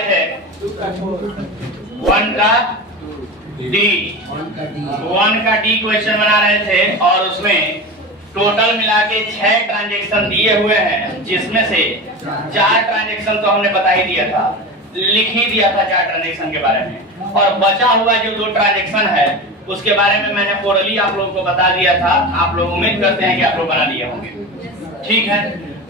लिए थे 1 का डी क्वेश्चन बना रहे थे और उसमें टोटल मिला के 6 ट्रांजेक्शन दिए हुए हैं, जिसमें से 4 ट्रांजेक्शन तो हमने बता ही दिया था, लिख ही दिया था 4 ट्रांजेक्शन के बारे में, और बचा हुआ जो 2 ट्रांजेक्शन है उसके बारे में मैंने ओरली आप लोगों को बता दिया था। आप लोग उम्मीद करते हैं कि आप लोग बना लिए होंगे, ठीक है।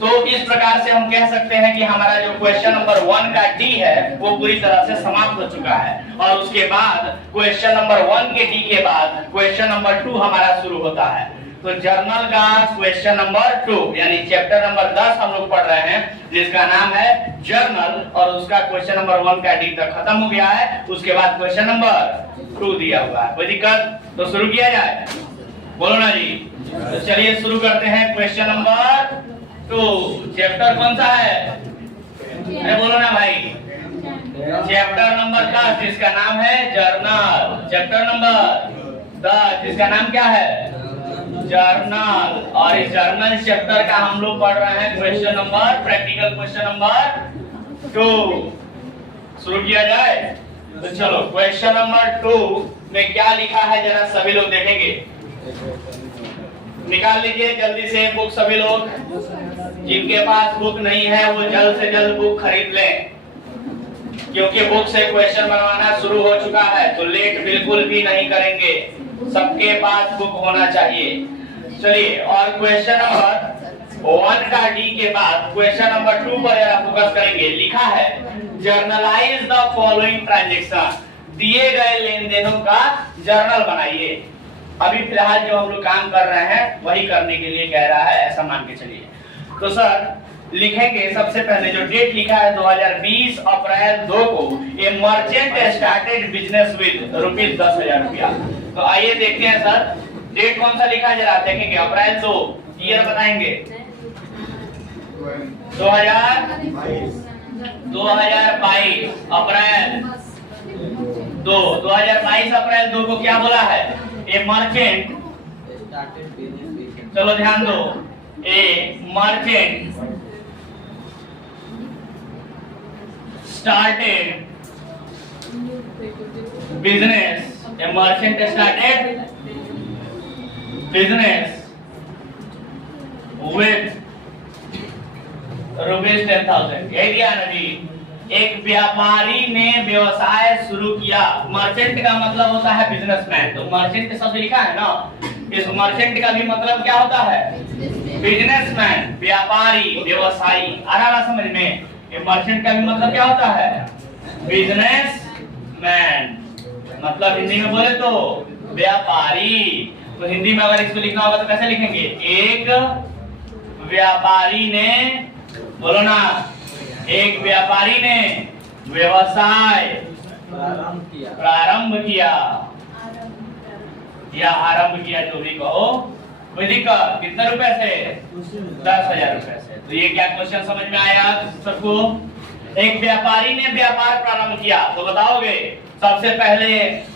तो इस प्रकार से हम कह सकते हैं कि हमारा जो क्वेश्चन नंबर 1 का डी है वो पूरी तरह से समाप्त हो चुका है, और उसके बाद क्वेश्चन नंबर 1 के डी के बाद क्वेश्चन नंबर 2 हमारा शुरू होता है। तो जर्नल का क्वेश्चन नंबर 2 यानी चैप्टर नंबर 10 हम लोग पढ़ रहे हैं, जिसका नाम है जर्नल, और उसका क्वेश्चन नंबर 1 का डी तक खत्म हो गया है। उसके बाद क्वेश्चन नंबर 2 दिया हुआ है। कोई दिक्कत? तो शुरू किया जाए, बोलो ना जी। तो चलिए शुरू करते हैं क्वेश्चन नंबर 2। चैप्टर कौन सा है? अरे बोलो ना भाई। चैप्टर नंबर 10 जिसका नाम है जर्नल। चैप्टर नंबर 10 जिसका नाम क्या है? जर्नल। और इस जर्नल चैप्टर का हम लोग पढ़ रहे हैं question number, practical question number 2। शुरू किया जाए। तो चलो क्वेश्चन नंबर 2 में क्या लिखा है जरा सभी लोग देखेंगे। निकाल लीजिए जल्दी से बुक। सभी लोग जिनके पास बुक नहीं है वो जल्द से जल्द बुक खरीद लें, क्योंकि बुक से क्वेश्चन बनवाना शुरू हो चुका है, तो लेट बिल्कुल भी नहीं करेंगे। सबके पास बुक होना चाहिए। चलिए, और क्वेश्चन नंबर 1 का डी के बाद क्वेश्चन नंबर 2 पर जरा फोकस करेंगे। लिखा है जर्नलाइज द फॉलोइंग ट्रांजैक्शन, दिए गए लेन देनों का जर्नल बनाइए। अभी फिलहाल जो हम लोग काम कर रहे हैं वही करने के लिए कह रहा है, ऐसा मान के चलिए। तो सर लिखेंगे सबसे पहले जो डेट लिखा है 2020 अप्रैल 2 को ए मर्चेंट स्टार्टेड बिजनेस विद ₹10,000 रुपया। तो आइए देखते हैं सर डेट कौन सा लिखा है, जरा देखेंगे। अप्रैल 2, ईयर बताएंगे 2022 अप्रैल 2, 2022 अप्रैल 2 को क्या बोला है? ए मर्चेंट, चलो ध्यान दो, ए merchant started business, A merchant started business with ₹10,000। यही दिया ना जी। एक व्यापारी ने व्यवसाय शुरू किया। मर्चेंट का मतलब होता है बिजनेसमैन, तो मर्चेंट शब्द लिखा है ना, इस मर्चेंट का भी मतलब क्या होता है? बिजनेसमैन, व्यापारी, व्यवसायी। आ रहा समझ में? ये मर्चेंट का भी मतलब क्या होता है? बिजनेसमैन। मतलब हिंदी में बोले तो व्यापारी। तो हिंदी में अगर इसको लिखना होगा तो कैसे लिखेंगे? एक व्यापारी ने, बोलो ना, एक व्यापारी ने व्यवसाय प्रारंभ किया या आरंभ किया, जो भी कहो। कोई दिक्कत? कितने रुपए से? 10,000 रुपए से। तो ये क्या क्वेश्चन समझ में आया सबको? एक व्यापारी ने व्यापार प्रारंभ किया, तो बताओगे। सबसे पहले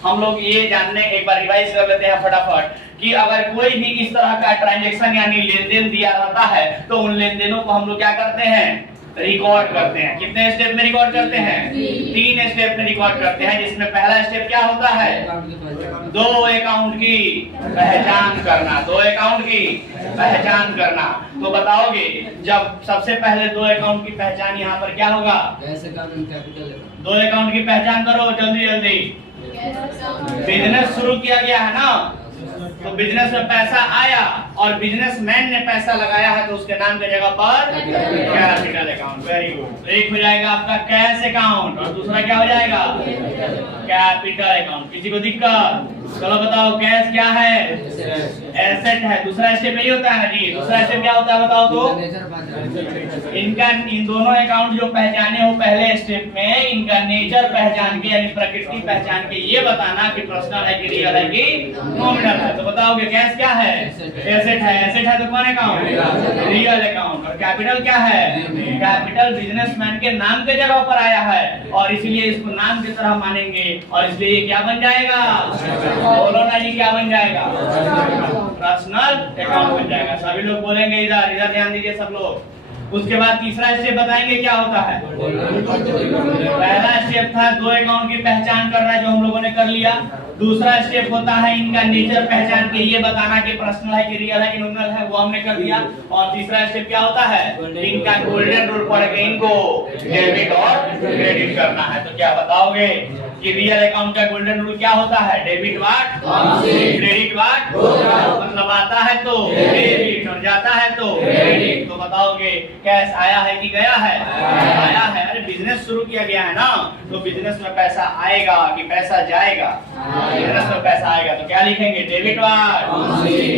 हम लोग ये जानने, एक बार रिवाइज कर लेते हैं फटाफट, कि अगर कोई भी इस तरह का ट्रांजैक्शन यानी लेन देन दिया रहता है तो उन लेन देनों को हम लोग क्या करते हैं? रिकॉर्ड करते हैं। कितने स्टेप में रिकॉर्ड करते हैं? 3 स्टेप में रिकॉर्ड करते हैं, जिसमें पहला स्टेप क्या होता है? 2 अकाउंट की पहचान करना। 2 अकाउंट की पहचान करना। तो बताओगे जब सबसे पहले 2 अकाउंट की पहचान यहाँ पर क्या होगा? 2 अकाउंट की पहचान करो जल्दी जल्दी। बिजनेस शुरू किया गया है ना, तो बिजनेस में पैसा आया और बिजनेसमैन ने पैसा लगाया है, तो उसके नाम की जगह पर कैपिटल अकाउंट। Very good. एक हो जाएगा आपका कैश अकाउंट और दूसरा क्या हो जाएगा? Capital account. किसी को दिक्कत? चलो बताओ, कैश क्या है? एसेट है। दूसरा स्टेप यही होता है ना जी। दूसरा स्टेप क्या होता है बताओ तो? इनका, इन दोनों अकाउंट जो पहचाने हो पहले स्टेप में, इनका नेचर पहचान के यानी प्रकृति पहचान के ये बताना कि पर्सनल है कि रियल है कि नॉमिनल है। तो बताओगे कैश क्या है? एसेट है। एसेट है तो कौन अकाउंट? Real account. और कैपिटल क्या है? कैपिटल बिजनेसमैन के नाम के जगह पर आया है और इसलिए इसको नाम की तरह मानेंगे, और इसलिए ये क्या बन जाएगा? बोलो ना जी, क्या बन जाएगा? पर्सनल अकाउंट बन जाएगा। सभी लोग बोलेंगे इधर इधर ध्यान दीजिए सब लोग। उसके बाद तीसरा स्टेप बताएंगे क्या होता है। पहला स्टेप था दो अकाउंट की पहचान करना, जो हम लोगों ने कर लिया। दूसरा स्टेप होता है इनका नेचर पहचान के, ये बताना कि पर्सनल है कि रियल है कि नॉमिनल है, वो हमने कर दिया। और तीसरा स्टेप क्या होता है, इनका गोल्डन रूल पढ़ के इनको डेबिट और क्रेडिट करना है। तो क्या बताओगे कि रियल अकाउंट का गोल्डन रूल क्या होता है, डेबिट वाट क्रेडिट वाट, मतलब आता है तो डेबिट और जाता है तो क्रेडिट। तो बताओगे कैश आया है कि गया है, आया है। अरे बिजनेस शुरू किया गया है ना, तो बिजनेस में पैसा आएगा कि पैसा जाएगा, बिजनेस में पैसा आएगा। तो क्या लिखेंगे, डेबिट वाट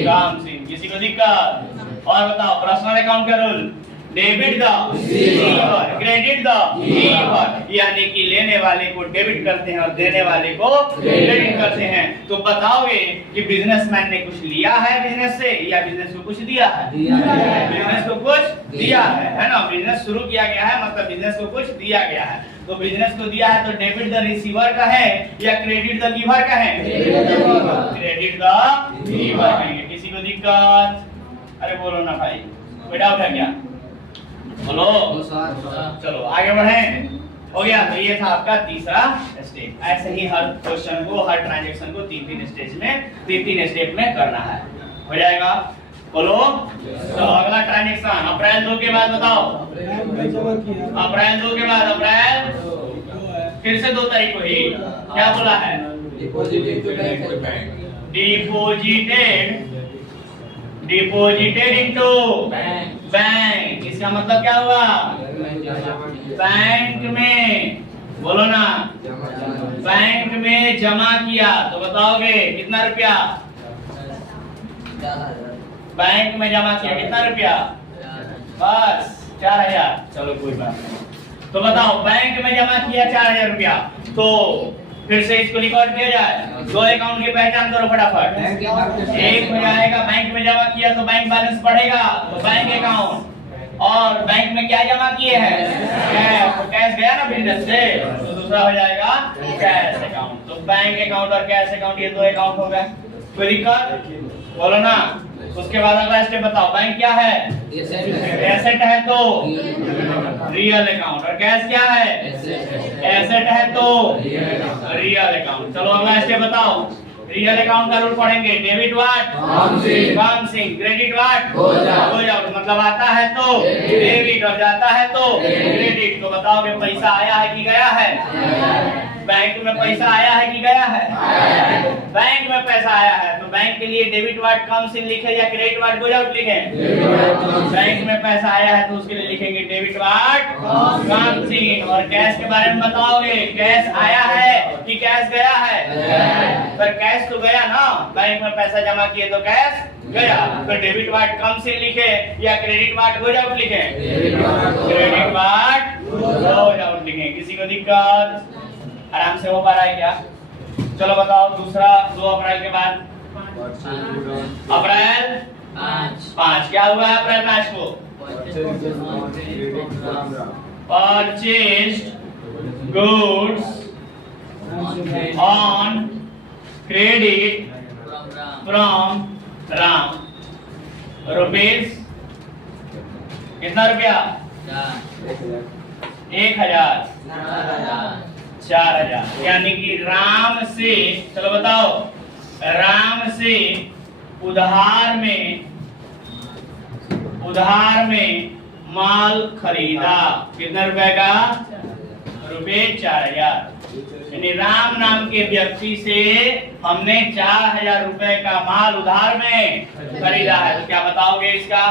काम सिंह। किसी को दिक्कत? और बताओ पर्सनल अकाउंट का rule, debit the giver credit the giver, यानी कि लेने वाले को डेबिट करते हैं और देने वाले को क्रेडिट करते हैं। तो बताओगे कि बिजनेसमैन ने कुछ लिया है बिजनेस से या बिजनेस को कुछ दिया है, बिजनेस को कुछ दिया है ना। बिजनेस शुरू किया गया है मतलब बिजनेस को कुछ दिया गया है। तो बिजनेस को दिया है तो डेबिट द रिसीवर का है या क्रेडिट द गिवर का है, क्रेडिट द गिवर कहेंगे। किसी को दिक्कत? अरे बोलो ना भाई, कोई डाउट है क्या? बोलो। चलो आगे बढ़े। हो गया। तो ये था आपका तीसरा स्टेप। ऐसे ही हर क्वेश्चन को, हर ट्रांजैक्शन को तीन स्टेज में, तीन स्टेप में करना है। हो जाएगा? बोलो। तो अगला ट्रांजैक्शन अप्रैल 2 के बाद बताओ। अप्रैल 2 के बाद, अप्रैल फिर से 2 तारीख को ही क्या बोला है, डिपोजिटेड इनटू बैंक। इसका मतलब क्या हुआ, बैंक में, बोलो ना, बैंक में जमा किया। तो बताओगे कितना रुपया, बैंक में जमा किया कितना रुपया, बस 4000। चलो कोई बात नहीं। तो बताओ बैंक में जमा किया 4000 रुपया, तो फिर से इसको रिकॉर्ड किया जाए। दो अकाउंट की पहचान करो फटाफट। एक हो जाएगा बैंक में जमा किया तो बैंक बैलेंस बढ़ेगा, तो बैंक अकाउंट। और बैंक में क्या जमा किए हैं, कैश। तो कैश गया ना बिजनेस से, तो दूसरा हो जाएगा कैश अकाउंट। तो बैंक अकाउंट और कैश अकाउंट ये 2 अकाउंट हो गए। कोई दिक्कत? बोलो ना। उसके बाद अगला स्टेप बताओ, बैंक क्या है, एसेट है तो रियल अकाउंट, और कैश क्या है, एसेट है तो रियल अकाउंट। चलो अगला स्टेप बताओ। रियल अकाउंट का रूल पढ़ेंगे, debit watt come Singh, credit what goes out, मतलब आता है तो डेबिट और जाता है तो क्रेडिट। तो बताओगे पैसा आया है कि गया है, बैंक में पैसा आया है कि गया है, बैंक में पैसा आया है। तो बैंक के लिए डेबिट वाट कम सिंह लिखे या क्रेडिट वाट गोज आउट लिखे, बैंक में पैसा आया है तो उसके लिए लिखेंगे डेबिट वाट कम सिंह। और कैश के बारे में बताओगे, कैश आया है कि कैश गया है, पर कैश तो गया ना, बैंक में पैसा जमा किए तो कैश गया। तो डेबिट वाट कम से लिखे या क्रेडिट वाट गोज आउट लिखे, क्रेडिट वाट गोज आउट लिखे। किसी को दिक्कत? आराम से हो पा रहा है क्या? चलो बताओ दूसरा 2 अप्रैल के बाद, अप्रैल 5 क्या हुआ है अप्रैल 5 को, purchased goods on credit from Ram, rupees कितना रुपया, 1000 4000, यानी कि राम से, चलो बताओ, राम से उधार में माल खरीदा, कितना रुपए का, ₹4000। यानी राम नाम के व्यक्ति से हमने 4000 रुपए का माल उधार में खरीदा है। तो क्या बताओगे इसका,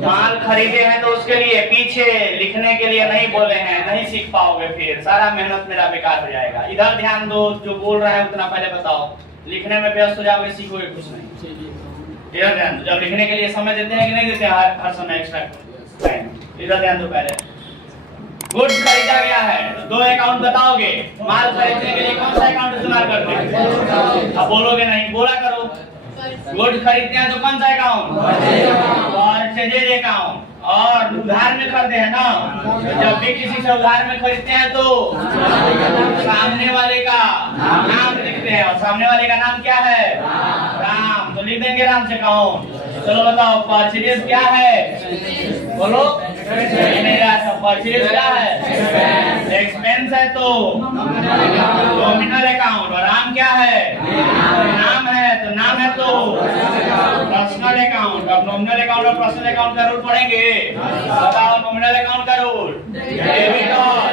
माल खरीदे हैं तो उसके लिए पीछे लिखने के लिए नहीं बोले हैं, नहीं सीख पाओगे, फिर सारा मेहनत मेरा बेकार हो जाएगा। इधर ध्यान दो, जो बोल रहा है उतना पहले बताओ, लिखने में व्यस्त हो जाओगे, सीखोगे कुछ नहीं। इधर ध्यान दो, जब लिखने के लिए समय देते हैं कि नहीं देते हैं, हर समय एक्स्ट्रा टाइम, इधर ध्यान दो। पहले गुड्स खरीदा गया है, 2 अकाउंट बताओगे, माल खरीदने के लिए कौन सा अकाउंट इस्तेमाल करते हैं, अब बोलोगे नहीं, बोला करो। गुड्स खरीदते हैं तो कौन सा अकाउंट, परचेज अकाउंट। और उधार में खरीदते हैं ना, तो जब भी किसी से उधार में खरीदते हैं तो सामने वाले का नाम लिखते हैं, और सामने वाले का नाम क्या है, राम, तो लिख देंगे राम से अकाउंट। चलो बताओ परचेज क्या है, बोलो, परचेज क्या है, एक्सपेंस एक्सपेंस है तो नॉमिनल अकाउंट, और नाम क्या है? नाम है, तो नाम है तो पर्सनल अकाउंट। अब नॉमिनल अकाउंट और पर्सनल अकाउंट का रूल पढ़ेंगे। बताओ नॉमिनल अकाउंट का रूल। डेबिट और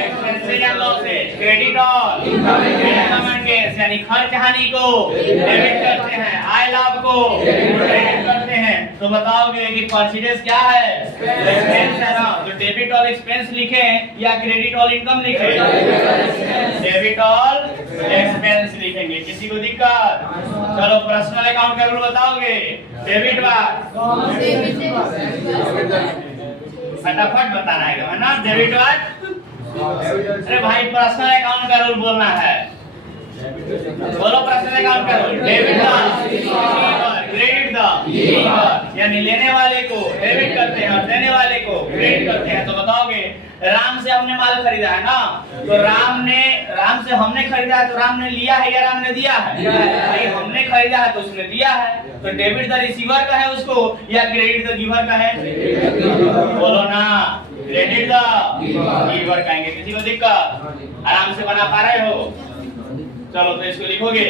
एक्सपेंसेस एंड लॉसेस, क्रेडिट और इनकम एंड गेन्स, यानी खर्च हानि को डेबिट करते हैं, आय लाभ को क्रेडिट करते हैं। तो बताओगे कि परचेज क्या है? एक्सपेंस है ना, तो डेबिट और एक्सपेंस लिखे या क्रेडिट और इनकम लिखे? डेबिट और एक्सपेंस लिखेंगे। किसी को दिक्कत? चलो पर्सनल अकाउंट का रूल बताओगे। डेबिट बार फटाफट बताना है ना। डेबिट बार, अरे भाई पर्सनल अकाउंट का रूल बोलना है, बोलो पर्सनल अकाउंट का rule. Debit the credit the, यानी लेने वाले को डेबिट करते हैं और देने वाले को क्रेडिट करते हैं। तो बताओगे राम से हमने माल खरीदा है ना, तो राम से हमने खरीदा है, तो राम ने लिया है या राम ने दिया है? भाई हमने खरीदा है तो उसने दिया है, तो डेबिट द रिसीवर का है उसको या क्रेडिट द गिवर का है? बोलो ना, क्रेडिट द गिवर कहेंगे। किसी को दिक्कत? आराम से बना पा रहे हो? चलो तो इसको लिखोगे,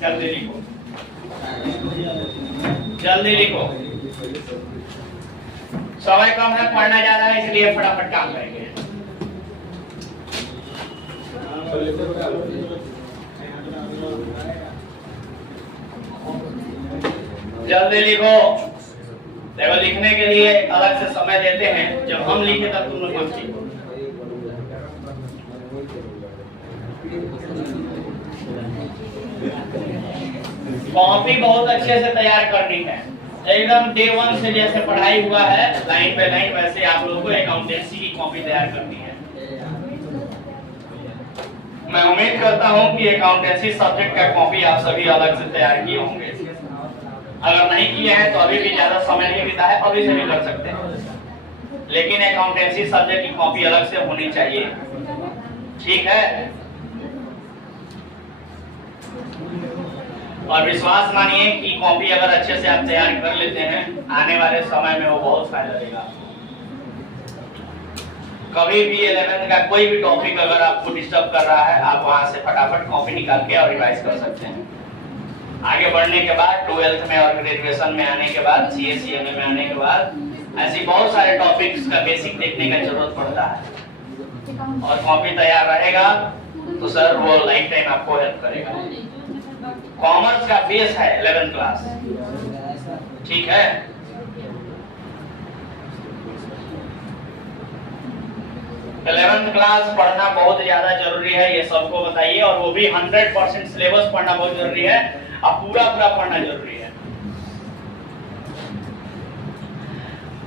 जल्दी लिखो, जल्दी लिखो। समय कम है, पढ़ना ज्यादा है, इसलिए फटाफट काम करेंगे। जल्दी लिखो। देखो लिखने के लिए अलग से समय देते हैं, जब हम लिखे तब तुम लोग मत लिखो। कॉपी बहुत अच्छे से तैयार करनी है, एकदम डे 1 से जैसे पढ़ाई हुआ है लाइन पे लाइन, वैसे आप लोगों को अकाउंटेंसी की कॉपी तैयार करनी है। मैं उम्मीद करता हूं कि अकाउंटेंसी सब्जेक्ट का कॉपी आप सभी अलग से तैयार किए होंगे। अगर नहीं किए हैं तो अभी भी ज्यादा समय नहीं बीता है, अभी से भी कर सकते हैं, लेकिन अकाउंटेंसी सब्जेक्ट की कॉपी अलग से होनी चाहिए, ठीक है? और विश्वास मानिए कि कॉपी अगर अच्छे से आप तैयार कर लेते हैं, आने वाले समय में वो बहुत फायदा देगा। कभी भी 11th का कोई भी टॉपिक अगर आपको डिस्टर्ब कर रहा है, आप वहां से फटाफट कॉपी निकाल के और रिवाइज कर सकते हैं। आगे बढ़ने के बाद 12th में और ग्रेजुएशन में आने के बाद, सीए सीएमए में आने के बाद ऐसी बहुत सारे टॉपिक्स का बेसिक देखने का जरूरत पड़ता है, और कॉपी तैयार रहेगा तो सर वो लाइफ टाइम आपको हेल्प करेगा। कॉमर्स का बेस है 11th क्लास, ठीक है? इलेवेंथ क्लास पढ़ना बहुत ज्यादा जरूरी है, ये सबको बताइए, और वो भी 100% सिलेबस पढ़ना बहुत जरूरी है, अब पूरा पढ़ना जरूरी है।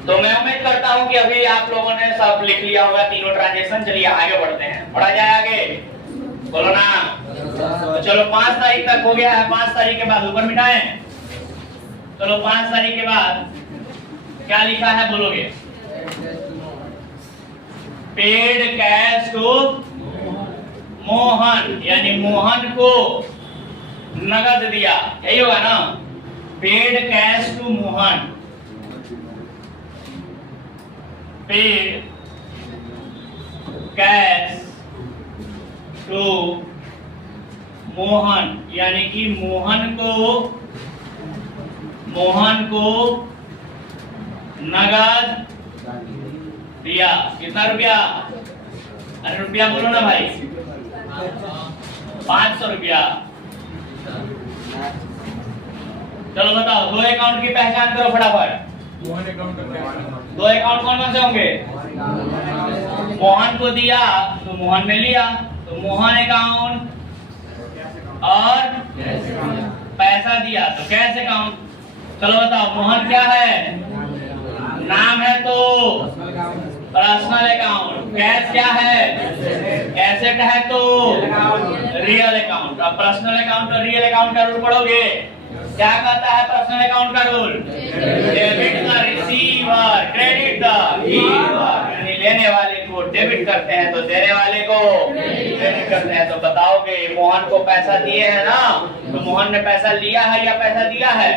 तो मैं उम्मीद करता हूं कि अभी आप लोगों ने सब लिख लिया होगा तीनों ट्रांजेक्शन। चलिए आगे बढ़ते हैं, पढ़ा जाए आगे, बोलो ना। तो चलो 5 तारीख तक हो गया है, 5 तारीख के बाद ऊपर मिटाएं। चलो 5 तारीख के बाद क्या लिखा है बोलोगे? पेड कैश टू मोहन, यानी मोहन को नगद दिया, यही होगा ना? Paid cash to Mohan, paid cash to Mohan, यानी कि मोहन को नगद दिया। कितना रुपया? अरे रुपया बोलो ना भाई। 500 रुपया। चलो बताओ, दो अकाउंट की पहचान करो फटाफट। दो अकाउंट कौन कौन से होंगे? मोहन को दिया तो मोहन ने लिया, तो मोहन अकाउंट, और पैसा दिया तो कैश अकाउंट। चलो बताओ, मोहन क्या है? नाम है तो पर्सनल अकाउंट, कैश क्या है? एसेट है तो रियल अकाउंट। अब पर्सनल अकाउंट और रियल अकाउंट का रूल पढ़ोगे, क्या कहता है पर्सनल अकाउंट का rule? Debit the receiver, credit the giver, यानी लेने वाले को डेबिट करते हैं तो देने वाले को क्रेडिट करते हैं। तो बताओगे मोहन को पैसा दिए हैं ना, तो मोहन ने पैसा लिया है या पैसा दिया है?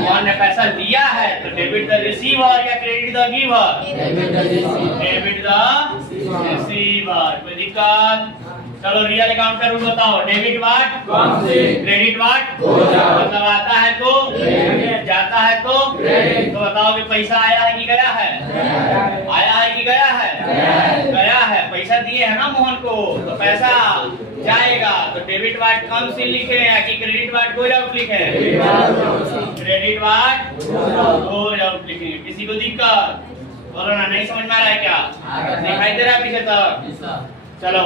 मोहन ने पैसा लिया है, तो डेबिट द रिसीवर या credit the giver? Debit the receiver, दिक्कत? चलो रियल अकाउंट का रूल बताओ। Debit what? Credit what? मतलब आता है तो जाता है तो बताओ कि पैसा आया है कि गया है? आया है कि गया है? गया है। पैसा दिए है ना मोहन को, तो पैसा जाएगा। तो डेबिट व्हाट कम्स इन लिखे या कि क्रेडिट व्हाट गोज आउट लिखे? क्रेडिट व्हाट गोज आउट लिखे। किसी को दिक्कत? बोलो ना, नहीं समझ में आ रहा है क्या? दिखाई दे रहा है पीछे तक? चलो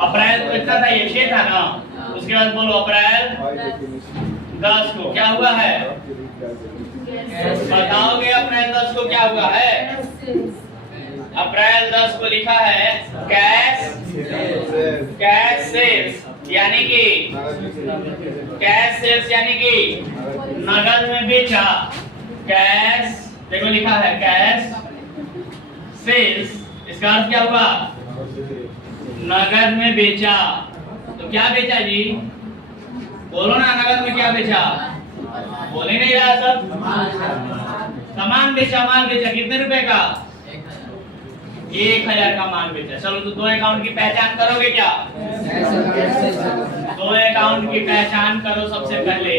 अप्रैल को इतना था, ये 6 था ना, उसके बाद बोलो अप्रैल 10 को क्या हुआ है? बताओगे अप्रैल 10 को क्या हुआ है? अप्रैल 10 को लिखा है कैश सेल्स, यानी कि कैश सेल्स यानी कि नगद में बेचा। कैश देखो लिखा है कैश सेल्स, इसका अर्थ क्या हुआ? नगद में बेचा। तो क्या बेचा जी? बोलो ना, नगद में क्या बेचा? बोले नहीं रहा सब। सामान बेचा, माल बेचा। कितने रुपए का? 1000 का माल बेचा। चलो तो 2 अकाउंट की पहचान करोगे क्या? 2 अकाउंट की पहचान करो। सबसे पहले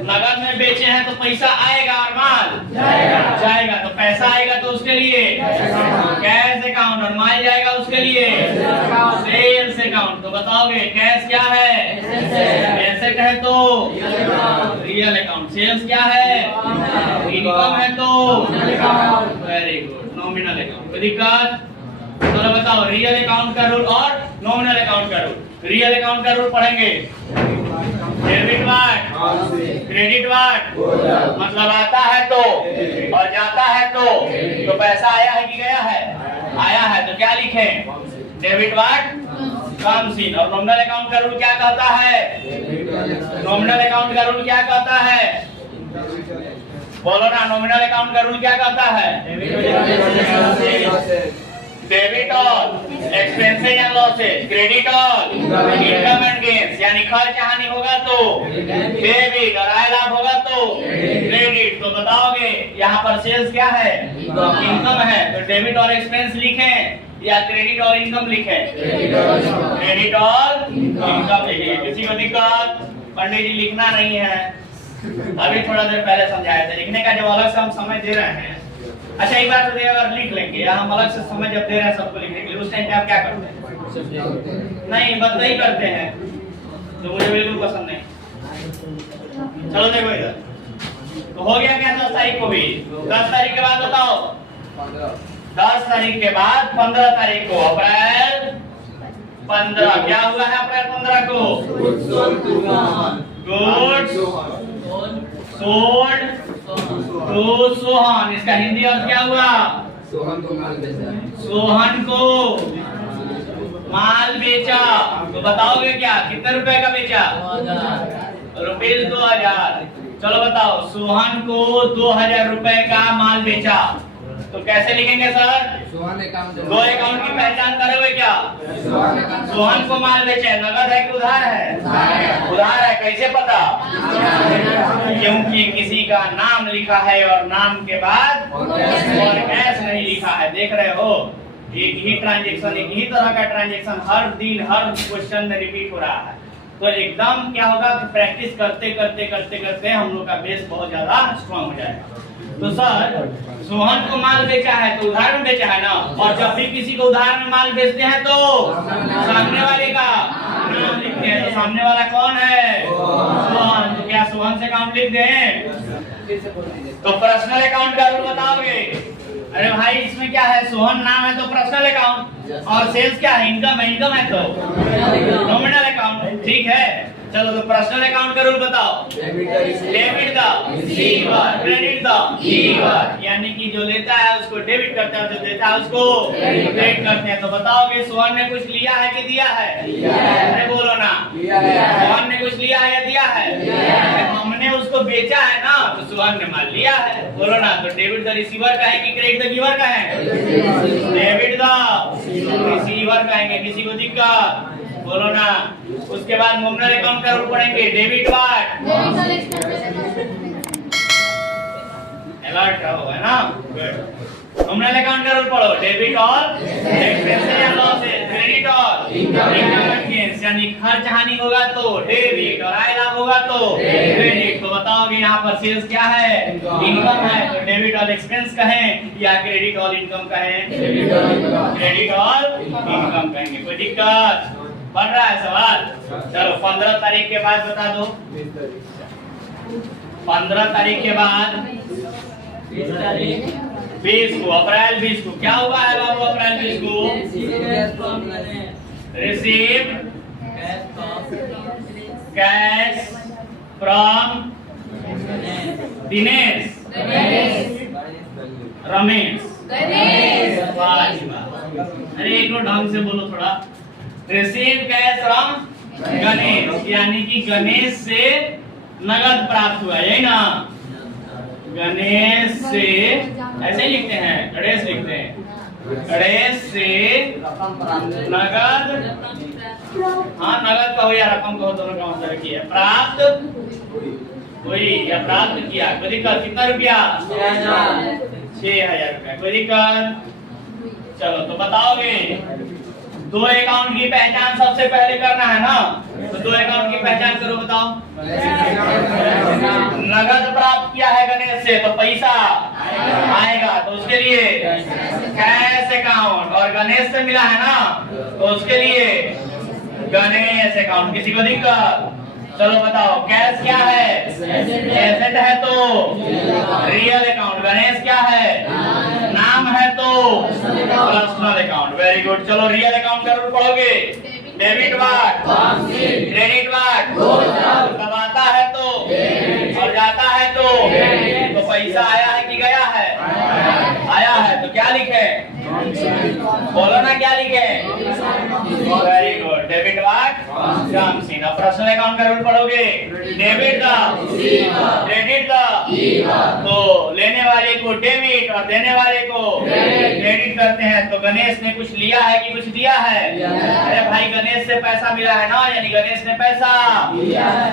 नगद में बेचे हैं तो पैसा आएगा और माल जाएगा। तो पैसा आएगा तो उसके लिए कैश अकाउंट, और माल जाएगा उसके लिए सेल्स अकाउंट। तो बताओगे कैश क्या है? ऐसे कहे तो रियल अकाउंट। सेल्स क्या है? इनकम है तो वेरी गुड, नॉमिनल अकाउंट। कोई दिक्कत? चलो बताओ रियल अकाउंट का रूल और नॉमिनल अकाउंट का रूल। रियल अकाउंट का रूल पढ़ेंगे। Debit what? Credit what? मतलब आता है तो और जाता है तो पैसा आया है कि गया है? आया है। तो क्या लिखें? Debit what comes in. और नॉमिनल अकाउंट का रूल क्या कहता है? नॉमिनल अकाउंट का रूल क्या कहता है? बोलो ना, नॉमिनल अकाउंट का रूल क्या कहता है? Debit all expenses and losses, credit all income and gains, यानी खर्च हानि होगा तो डेबिट और आय लाभ होगा तो क्रेडिट। तो बताओगे यहाँ पर सेल्स क्या है? इनकम है। तो डेबिट और एक्सपेंस लिखें या क्रेडिट और इनकम लिखें? क्रेडिट और इनकम लिखिए। किसी को दिक्कत? पंडित जी लिखना नहीं है, अभी थोड़ा देर पहले समझाया था। लिखने का जब अलग से हम समय दे रहे हैं, अच्छा एक बार तो अगर लिख लेंगे या हम अलग से समय जब दे रहे हैं सबको लिखने के लिए, उस टाइम पे आप क्या करते हैं? नहीं, बस नहीं करते हैं, तो मुझे बिल्कुल पसंद नहीं। चलो देखो इधर, तो हो गया क्या 10 तारीख को भी? 10 तारीख के बाद बताओ। 10 तारीख के बाद 15 तारीख को अप्रैल 15 क्या हुआ है? अप्रैल 15 को गुड्स सोल्ड टू सोहन। इसका हिंदी अर्थ क्या हुआ? सोहन को माल बेचा। तो बताओगे क्या? कितने रुपए का बेचा? रुपीज 2000। चलो बताओ, सोहन को 2000 रुपए का माल बेचा। तो कैसे लिखेंगे सर? 2 अकाउंट की पहचान करोगे क्या? सोहन को माल बेचे, नगद है कि उधार है? उधार है। कैसे पता? क्योंकि किसी का नाम लिखा है और नाम के बाद और कैश नहीं लिखा है। देख रहे हो, एक ही ट्रांजेक्शन, एक ही तरह का ट्रांजेक्शन हर दिन हर क्वेश्चन में रिपीट हो रहा है। तो एकदम क्या होगा कि प्रैक्टिस करते करते करते करते हम लोग का बेस बहुत ज्यादा स्ट्रांग हो जाएगा। तो सर सोहन को माल बेचा है तो उधार में बेचा है ना, और जब भी किसी को उधार में माल बेचते हैं तो सामने वाले का नाम लिखते हैं। तो सामने वाला कौन है? सोहन। तो क्या सोहन से अकाउंट लिख दें? तो पर्सनल अकाउंट का रूल बताओगे? अरे भाई इसमें क्या है? सोहन नाम है तो पर्सनल अकाउंट, और सेल्स क्या है? इनकम है। इनकम है तो नॉमिनल अकाउंट। ठीक है, चलो तो पर्सनल अकाउंट का रूल बताओ। Debit the receiver, credit the giver, यानी कि जो लेता है उसको डेबिट करता है, जो देता है उसको क्रेडिट करते हैं। तो बताओगे सोहन ने कुछ लिया है कि दिया है? अरे बोलो ना, सोहन ने कुछ लिया है या दिया है? हमने उसको बेचा है ना, तो सोहन ने माल लिया है। बोलो ना, तो डेबिट द रिसीवर का है कि क्रेडिट द गिवर का है? डेबिट द रिसीवर का है। किसी को दिक्कत? बोलो ना। उसके बाद नॉमिनल अकाउंट का रूल पढ़ेंगे। Debit what? अलर्ट रहो, है ना? गुड। नॉमिनल अकाउंट का रूल पढ़ो। Debit all expenses income and gains, यानी खर्च हानि होगा तो डेबिट और आय लाभ होगा तो क्रेडिट। तो बताओगे यहाँ पर सेल्स क्या है? इनकम है, तो डेबिट और एक्सपेंस कहें या क्रेडिट और इनकम कहें? क्रेडिट और इनकम कहेंगे। कोई दिक्कत? पढ़ रहा है सवाल? चलो 15 तारीख के बाद बता दो। 15 तारीख के बाद 20 को, अप्रैल 20 को क्या हुआ है बाबू? अप्रैल 20 को receive cash from Dinesh Ramesh. अरे एक और ढंग से बोलो थोड़ा। रिसीव कैश फ्रॉम गणेश, यानी कि गणेश से नगद प्राप्त हुआ, यही ना? गणेश से ऐसे ही लिखते हैं, गणेश लिखते हैं, गणेश से नगद, हाँ नगद कहो या रकम कहो, दोनों का मतलब किया प्राप्त हुई या प्राप्त किया। कोई दिक्कत? कितना रुपया? 6000 रुपया। कोई दिक्कत? चलो तो बताओगे दो अकाउंट की पहचान सबसे पहले करना है ना, तो दो अकाउंट की पहचान करो। बताओ। नगद प्राप्त किया है गणेश से तो पैसा आएगा, तो उसके लिए कैश अकाउंट, और गणेश से मिला है ना तो उसके लिए गणेश अकाउंट। किसी को दिक्कत? चलो बताओ। कैश क्या है? एसेट है तो रियल अकाउंट। गणेश क्या है? नाम है तो पर्सनल अकाउंट। Very good. चलो रियल अकाउंट का रूल पढ़ोगे। डेबिट वाट, क्रेडिट वाट, कब आता है तो और जाता है तो पैसा आया है कि गया है? आया है, तो क्या लिखे? बोलो ना क्या लिखे? Very good. डेबिट वाट श्याम सिंह। अब पर्सनल अकाउंट का रूल पढ़ोगे। डेबिट का, क्रेडिट का, तो लेने वाले को डेबिट और देने वाले को क्रेडिट करते हैं। तो गणेश ने कुछ लिया है कि कुछ दिया है? अरे भाई गणेश से पैसा मिला है ना, यानी गणेश ने पैसा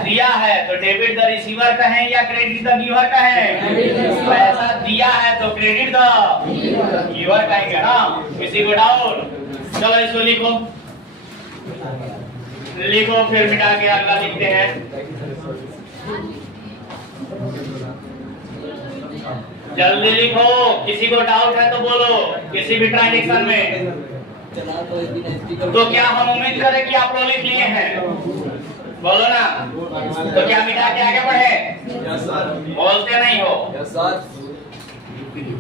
दिया है, तो डेबिट द रिसीवर कहें या क्रेडिट द गिवर कहें? पैसा दिया है तो क्रेडिट द गिवर कहेंगे ना। किसी को डाउट? चलो इसको लिखो, लिखो फिर मिटा के अगला लिखते हैं। जल्दी लिखो। किसी को डाउट है तो बोलो। किसी भी ट्रांजैक्शन में तो क्या हम उम्मीद करें कि आप लोग लिख लिए हैं? बोलो ना। तो क्या मिटा के आगे बढ़े? बोलते नहीं हो।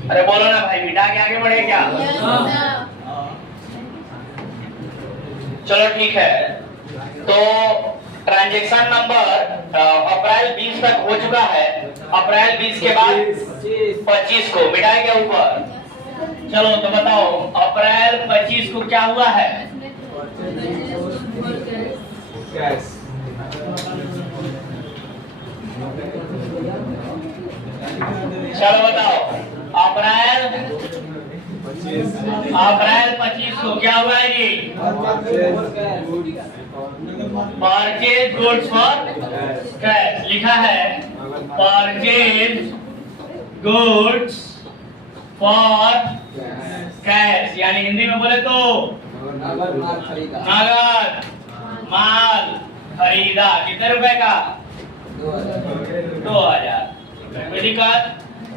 अरे बोलो ना भाई, मिटा के आगे बढ़े क्या? चलो ठीक है। तो ट्रांजैक्शन नंबर अप्रैल 20 तक हो चुका है। अप्रैल 20 के बाद 25 को मिटाएंगे ऊपर। चलो तो बताओ अप्रैल 25 को क्या हुआ है? चलो बताओ अप्रैल 25 को क्या हुआ है जी? परचेज गुड्स फॉर कैश लिखा है। परचेज गुड्स फॉर कैश, यानी हिंदी में बोले तो नगद माल खरीदा। कितने रुपए का? 2000। कोई दिक्कत?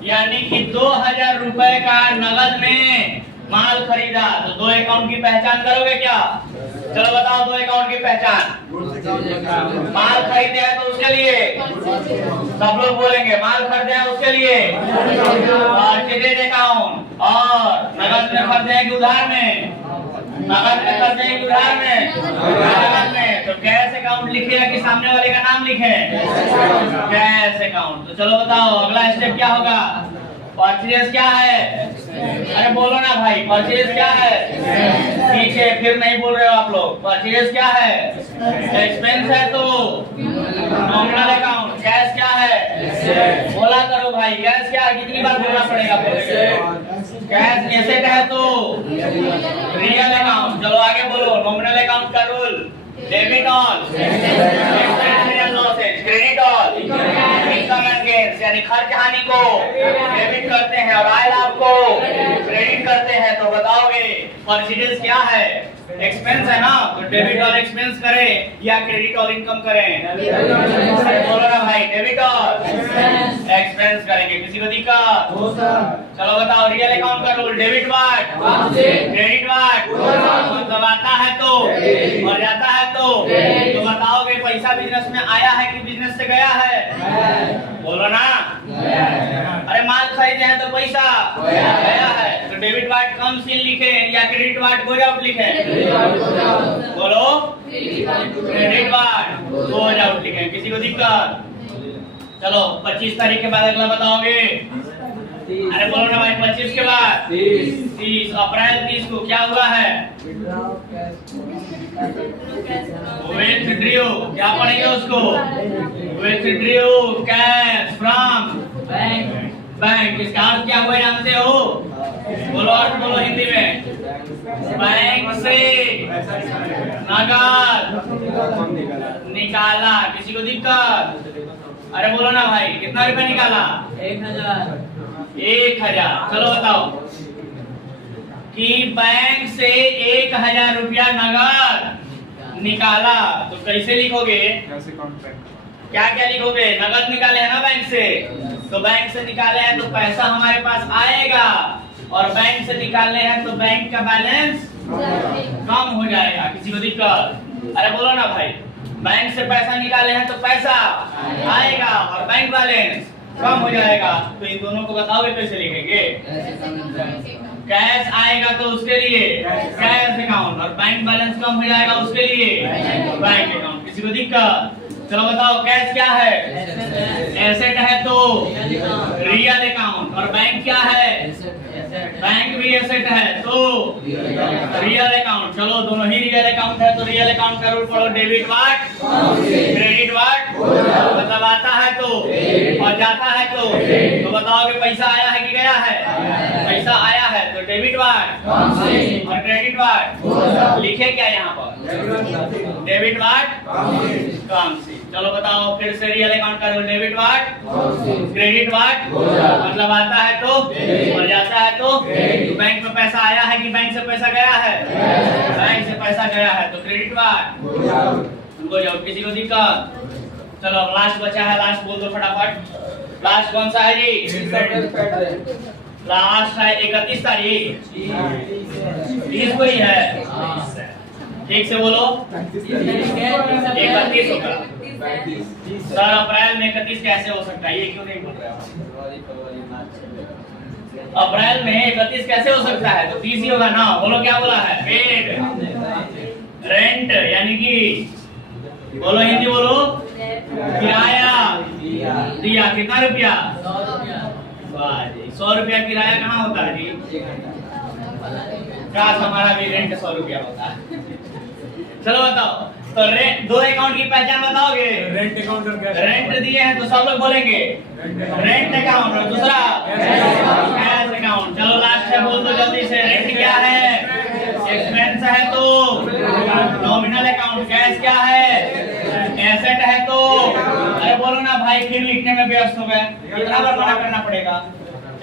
यानी कि 2000 रुपए का नगद में माल खरीदा। तो दो अकाउंट की पहचान करोगे क्या? चलो बताओ दो अकाउंट की पहचान। माल खरीदे हैं तो उसके लिए सब लोग बोलेंगे माल खरीदे हैं उसके लिए परचेज अकाउंट, और नगद में खरीदे हैं कि उधार में? नगद में खरीदे हैं कि उधार में? नगद में। तो कैश अकाउंट लिखे कि सामने वाले का नाम लिखे? Cash account. तो चलो बताओ अगला स्टेप क्या होगा? परचेज क्या है? अरे बोलो ना भाई, परचेज क्या है? पीछे फिर नहीं बोल रहे हो आप लोग। परचेज क्या है? एक्सपेंस है तो नॉमिनल अकाउंट। कैश क्या है? बोला करो भाई, कैश क्या है? कितनी बार बोलना पड़ेगा? कैश एसेट है तो रियल अकाउंट। चलो आगे बोलो। नॉमिनल अकाउंट का rule. Debit on, credit on, income and gains, यानी यानी खर्च हानि को डेबिट करते हैं और आय लाभ को क्रेडिट करते हैं, तो बताओगे परसेंटेज क्या है? एक्सपेंस है ना, तो डेबिट और एक्सपेंस करें या क्रेडिट और इनकम करें? बोलो ना भाई, डेबिट और एक्सपेंस करेंगे। किसी को दिक्कत? चलो बताओ, रियल अकाउंट का रूल, डेबिट वाट क्रेडिट वाट, मतलब आता है तो और जाता है तो बताओगे पैसा बिजनेस में आया है कि बिजनेस से गया है? बोलो ना। अरे माल खरीदे हैं तो पैसा गया है, तो डेबिट वाट कम सील लिखे या क्रेडिट वाट गोज आउट लिखे? बोलो, क्रेडिट वाट गोज आउट लिखे। किसी को दिक्कत? चलो 25 तारीख के बाद अगला बताओगे। अरे बोलो ना भाई, 25 के बाद 30 अप्रैल 30 को क्या हुआ है? विथड्रॉ, क्या पढ़ेंगे उसको? Withdraw cash from bank. इसका अर्थ क्या हुआ जानते हो? बोलो अर्थ बोलो हिंदी में। बैंक से नगद निकाला। किसी को दिक्कत? अरे बोलो ना भाई, कितना रुपया निकाला? 1000। चलो बताओ कि बैंक से 1000 रुपया नगद निकाला, तो कैसे लिखोगे? क्या क्या लिखोगे? नगद निकाले हैं ना बैंक से, तो बैंक से निकाले हैं तो पैसा हमारे पास आएगा, और बैंक से निकाले हैं तो बैंक का बैलेंस कम हो जाएगा। किसी को दिक्कत? अरे बोलो ना भाई, बैंक से पैसा निकाले हैं तो पैसा आएगा और बैंक बैलेंस कम हो जाएगा, तो इन दोनों को बताओगे कैसे लिखेंगे? कैश आएगा तो उसके लिए कैश अकाउंट, और बैंक बैलेंस कम हो जाएगा उसके लिए बैंक अकाउंट। किसी को दिक्कत? चलो बताओ, कैश क्या है? एसेट है तो रियल अकाउंट, और बैंक क्या है? बैंक भी एसेट है तो रियल अकाउंट। चलो दोनों ही रियल अकाउंट है तो रियल अकाउंट का रूल पढ़ो, डेबिट वाट क्रेडिट वाट, मतलब आता है तो और जाता है तो बताओगे पैसा आया है कि गया है? पैसा आया है तो डेबिट वाट और क्रेडिट वाट लिखे क्या यहाँ पर? डेबिट वाट कम सी। चलो बताओ फिर से, रियल अकाउंट का रूल, डेबिट वाट क्रेडिट वाट, मतलब आता है तो और जाता है तो बैंक में पैसा आया है कि बैंक से पैसा गया है? बैंक से पैसा गया है तो क्रेडिट वाट उनको जाओ। किसी को दिक्कत? चलो लास्ट बचा है, लास्ट बोल दो फटाफट। लास्ट कौन सा है जी? लास्ट है 31 तारीख, 30 को ही है, ठीक से बोलो। 31 होगा सर, अप्रैल में 31 कैसे हो सकता है? ये क्यों नहीं बोल रहे हो? अप्रैल में 31 कैसे हो सकता है? तो 30 ही होगा ना। बोलो क्या बोला है? पेड रेंट, यानी कि बोलो हिंदी बोलो, किराया दिया। कितना रुपया? 100 रुपया किराया कहाँ होता है जी? हमारा भी रेंट 100 रुपया होता है। चलो बताओ, तो दो अकाउंट की पहचान बताओगे? रेंट अकाउंट और कैश। रेंट दिए हैं तो सब लोग बोलेंगे रेंट अकाउंट, और दूसरा कैश अकाउंट। चलो लास्ट है, बोल दो जल्दी से। रेंट क्या है? एक्सपेंस है तो नॉमिनल अकाउंट। कैश क्या है? एसेट है तो। अरे बोलो ना भाई, फिर लिखने में व्यस्त हो गए, कितना बार मना करना पड़ेगा?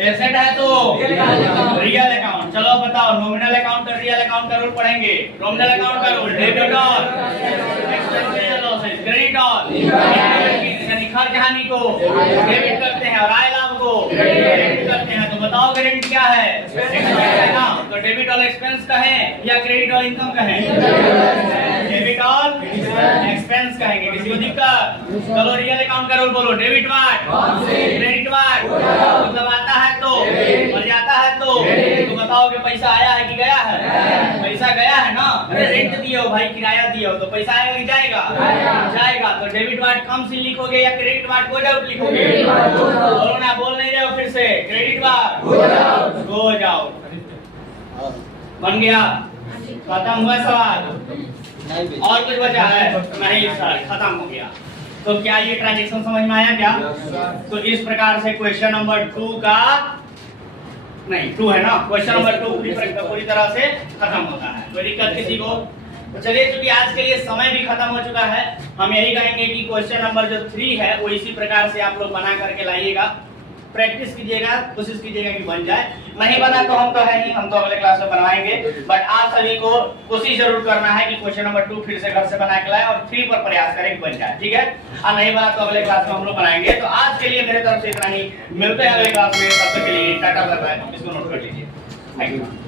एसेट है तो रियल अकाउंट। चलो बताओ, नॉमिनल अकाउंट और रियल अकाउंट का रूल पढ़ेंगे। नॉमिनल अकाउंट का रूल, डेबिट और क्रेडिट और यानी खर्च हानि को डेबिट करते हैं और आय लाभ को क्रेडिट करते हैं। तो बताओ क्रेडिट क्या है? एक्सपेंस है ना, तो डेबिट और एक्सपेंस कहें या क्रेडिट और इनकम कहें? डेबिट और एक्सपेंस कहेंगे। किसी को दिक्कत? चलो रियल अकाउंट का रूल बोलो, डेबिट वाट क्रेडिट वाट, मतलब आता है तो और जाता है तो बताओगे पैसा आया है कि गया है? पैसा गया है ना। अरे रेंट दिए हो भाई, किराया दिए हो, तो पैसा आएगा कि जाएगा? जाएगा। तो डेबिट वाट कम सी लिखोगे या क्रेडिट वाट गोज आउट लिखोगे? बोलो ना, बोल नहीं रहे हो फिर से। Credit what goes out. बन गया? खत्म हुआ सवाल? और कुछ बचा है? नहीं सर, खत्म हो गया। तो क्या ये ट्रांजैक्शन समझ में आया क्या? तो इस प्रकार से क्वेश्चन नंबर 2 का नहीं 2 है ना, क्वेश्चन नंबर 2 पूरी तरह से खत्म होता है। कोई दिक्कत किसी को? तो चलिए, चूंकि आज के लिए समय भी खत्म हो चुका है, हम यही कहेंगे कि क्वेश्चन नंबर जो 3 है वो इसी प्रकार से आप लोग बना करके लाइएगा। प्रैक्टिस कीजिएगा, कोशिश कीजिएगा कि बन जाए। नहीं बना तो हम तो है ही, हम तो अगले क्लास में बनवाएंगे। बट आप सभी को कोशिश जरूर करना है कि क्वेश्चन नंबर 2 फिर से घर से बना के लाए और 3 पर प्रयास करें कि बन जाए, ठीक है। और नहीं बना तो अगले क्लास में हम लोग बनाएंगे। तो आज के लिए मेरे तरफ से इतना ही, मिलते हैं अगले क्लास में, तब तक के लिए टाटा बाय बाय। इसको नोट कर लीजिए। Thank you.